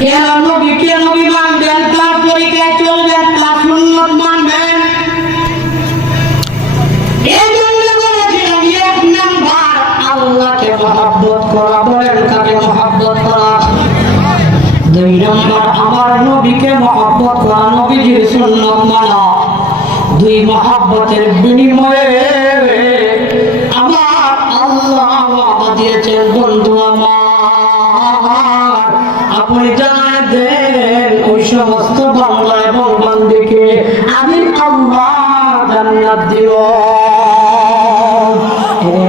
কেন নবীকে নবী মানবেন তার তরিকায় চলবেন তার সুন্নত মানবেন আল্লাহকে মহাব্বত করা বলেন তাকে মহাব্বত করা দুই নম্বর আমার নবীকে মহাব্বত করা। নবীজির সুন্নত মানা দুই মহাব্বতের বিনিময়ে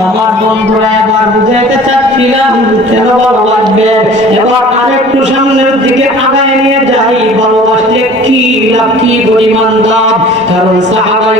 আমার বন্ধুরা এবার ভালো লাগবে? এবার আরেকটু সামনের দিকে যাই কি কারণ সাহাবাই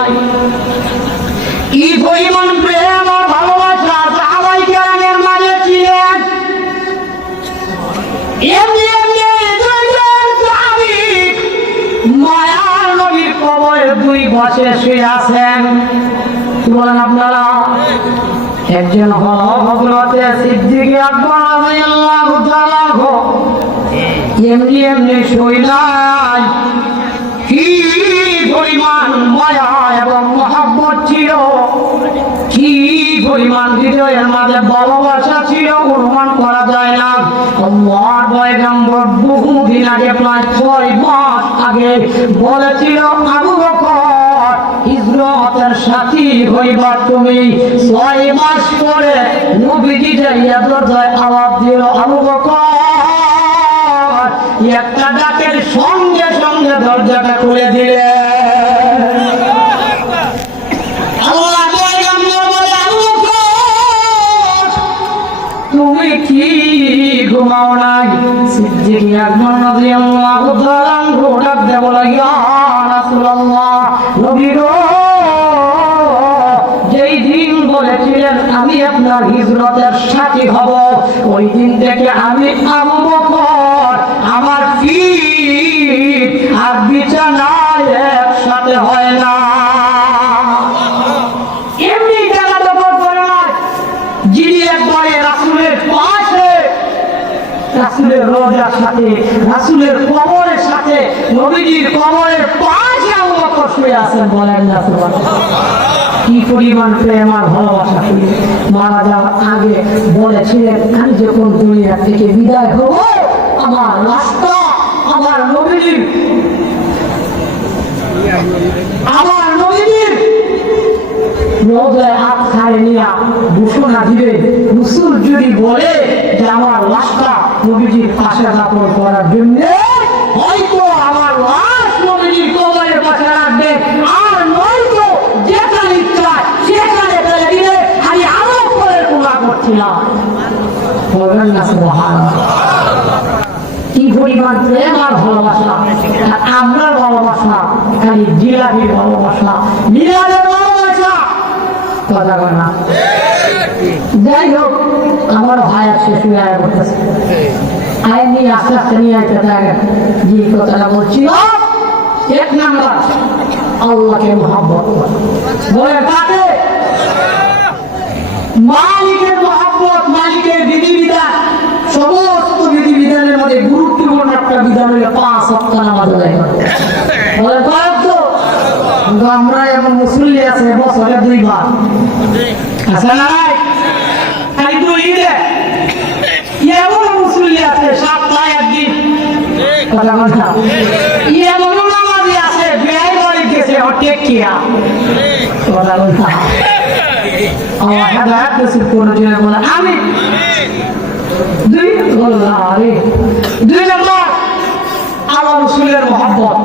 নবীর দুই পাশে শুয়ে আছেন বলেন আপনারা, একজন হজরতে সিদ্দিক আকবর রাদিয়াল্লাহু তাআলা। এমনি এমনি শুইলাই কি পরিমাণ মায়া এবং মহাব্বত ছিল পরিমাণ হৃদয়ের মাঝে ভালোবাসা ছিল, অনুমান করা যায় না। বহুদিন আগে প্রায় ছয় মাস আগে বলেছিল, আবু বকর, হিজরতের সাথী হইবা তুমি ছয় মাস পরে নবীজি যাইয়া দরজায় আওয়াজ দিল বকর, একটা ডাকের সঙ্গে সঙ্গে দরজাটা খুলে দিলে। তুমি কি ঘুমাও নাই? সিদ্দিক আকবর রাদিয়াল্লাহু তাআলা দিয়ে বলে ইয়া রাসূলুল্লাহ নবী যেই দিন বলেছিলেন, আমি আপনার হিজরতের সাথী হব। ওই দিন থেকে আমি আবু আমার ফিট আর বিছানায় একসাথে হয়। রাসুলের রোজার সাথে, রাসুলের কবরের সাথে, নবীজির কবরের পাশে আবু বকর শুয়ে আছেন বলেন না। কি পরিমাণ প্রেম আর ভালোবাসা মারা যাওয়ার আগে বলেছিলেন, আমি দুনিয়া থেকে বিদায় হব, আমার রাস্তা, আমার নবীজির আমার নবীজির রোজায় খায় নিয়া ঘোষণা দিবে রসুল যদি বলে যে আমার লাশটা নবীজির পাশে দাপন করার জন্য হয়তো আমার লাশ নবীজির কবরের পাশে রাখবে। আর নয়তো যেখানে ইচ্ছা সেখানে ফেলে দিলে আমি আরও করে গুণা করছিলাম। কি আপনার ভালোবাসা। খালি জিলাপির ভালোবাসা। মিলাদের ভালোবাসা। কথা না। যাই হোক আমার ভাই শেষ হয়ে আয় করতেছে আয় নিয়ে আস্তে আস্তে নিয়ে আইতে থাকে যে কথাটা বলছিল এক নাম্বার, আল্লাহকে মহাব্বত বলে, কাকে? মালিকের মহাব্বত, মালিকের বিধিবিধান, সমস্ত বিধিবিধানের মধ্যে গুরুত্বপূর্ণ একটা বিধান হলো পাঁচ সপ্তাহ নামাজ আদায় বলে কয়েক আমরা এমন মুসল্লি আছে, বছরে দুইবার। আছে না নাই খালি দুই ঈদে এমন মুসল্লি আছে সপ্তাহে একদিন কথা কথা এমন নামাজি আছে বিয়ে বাড়ি গেছে হটে কিয়া কথা কথা আমার হেদায়ত নসিব করে দিলে বলে আমি দুই আরে দুই নম্বর আল্লাহ রসুলের মহব্বত।